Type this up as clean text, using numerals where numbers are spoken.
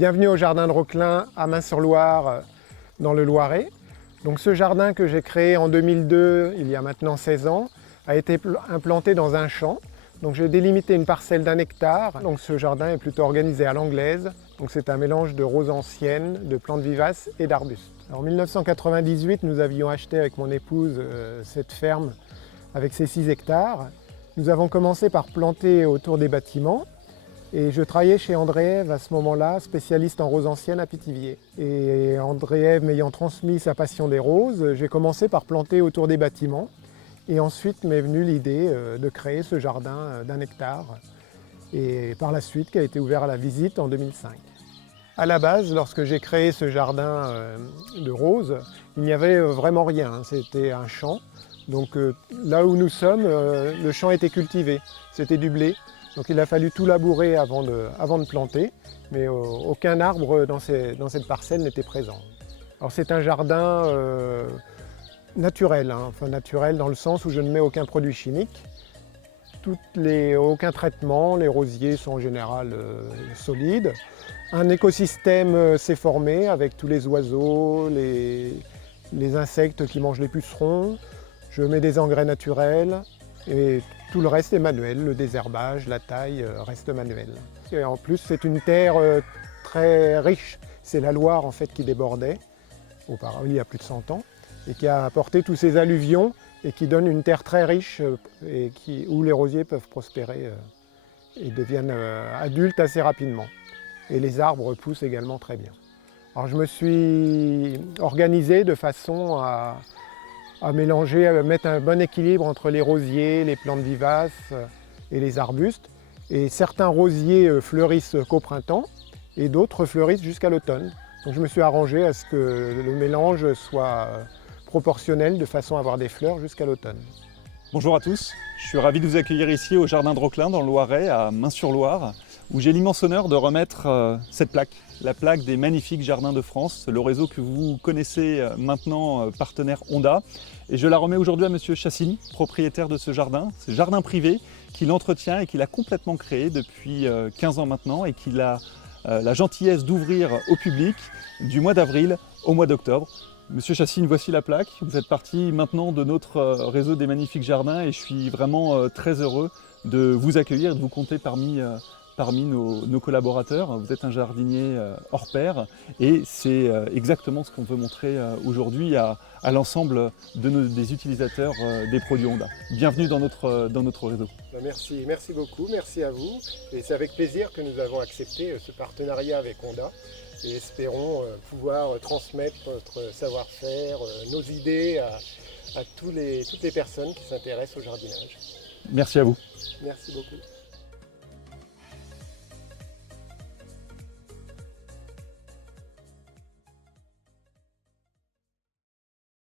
Bienvenue au jardin de Roquelin à Mains-sur-Loire dans le Loiret. Donc ce jardin que j'ai créé en 2002, il y a maintenant 16 ans, a été implanté dans un champ. Donc j'ai délimité une parcelle d'1 hectare. Donc ce jardin est plutôt organisé à l'anglaise. Donc c'est un mélange de roses anciennes, de plantes vivaces et d'arbustes. En 1998, nous avions acheté avec mon épouse cette ferme avec ses 6 hectares. Nous avons commencé par planter autour des bâtiments. Et je travaillais chez André-Ève à ce moment-là, spécialiste en roses anciennes à Pithiviers. Et André-Ève m'ayant transmis sa passion des roses, j'ai commencé par planter autour des bâtiments. Et ensuite m'est venue l'idée de créer ce jardin d'1 hectare. Et par la suite, qui a été ouvert à la visite en 2005. À la base, lorsque j'ai créé ce jardin de roses, il n'y avait vraiment rien. C'était un champ. Donc là où nous sommes, le champ était cultivé. C'était du blé. Donc il a fallu tout labourer avant de planter, mais aucun arbre dans cette parcelle n'était présent. Alors c'est un jardin naturel, enfin naturel dans le sens où je ne mets aucun produit chimique, aucun traitement, les rosiers sont en général solides. Un écosystème s'est formé avec tous les oiseaux, les insectes qui mangent les pucerons. Je mets des engrais naturels. Et tout le reste est manuel, le désherbage, la taille reste manuel. Et en plus, c'est une terre très riche. C'est la Loire en fait qui débordait, auparavant, il y a plus de 100 ans, et qui a apporté tous ces alluvions et qui donne une terre très riche et où les rosiers peuvent prospérer et deviennent adultes assez rapidement. Et les arbres poussent également très bien. Alors je me suis organisé de façon à mélanger, à mettre un bon équilibre entre les rosiers, les plantes vivaces et les arbustes. Et certains rosiers fleurissent qu'au printemps et d'autres fleurissent jusqu'à l'automne. Donc je me suis arrangé à ce que le mélange soit proportionnel de façon à avoir des fleurs jusqu'à l'automne. Bonjour à tous, je suis ravi de vous accueillir ici au jardin de Roquelin dans le Loiret, à Mains-sur-Loire, où j'ai l'immense honneur de remettre cette plaque, la plaque des magnifiques jardins de France, le réseau que vous connaissez maintenant, partenaire Honda. Et je la remets aujourd'hui à Monsieur Chassine, propriétaire de ce jardin privé qu'il entretient et qu'il a complètement créé depuis 15 ans maintenant et qu'il a la gentillesse d'ouvrir au public du mois d'avril au mois d'octobre. Monsieur Chassine, voici la plaque. Vous faites partie maintenant de notre réseau des magnifiques jardins et je suis vraiment très heureux de vous accueillir et de vous compter parmi nos collaborateurs. Vous êtes un jardinier hors pair et c'est exactement ce qu'on veut montrer aujourd'hui à l'ensemble des utilisateurs des produits Honda. Bienvenue dans notre réseau. Merci beaucoup, merci à vous. Et c'est avec plaisir que nous avons accepté ce partenariat avec Honda et espérons pouvoir transmettre notre savoir-faire, nos idées à toutes les personnes qui s'intéressent au jardinage. Merci à vous. Merci beaucoup.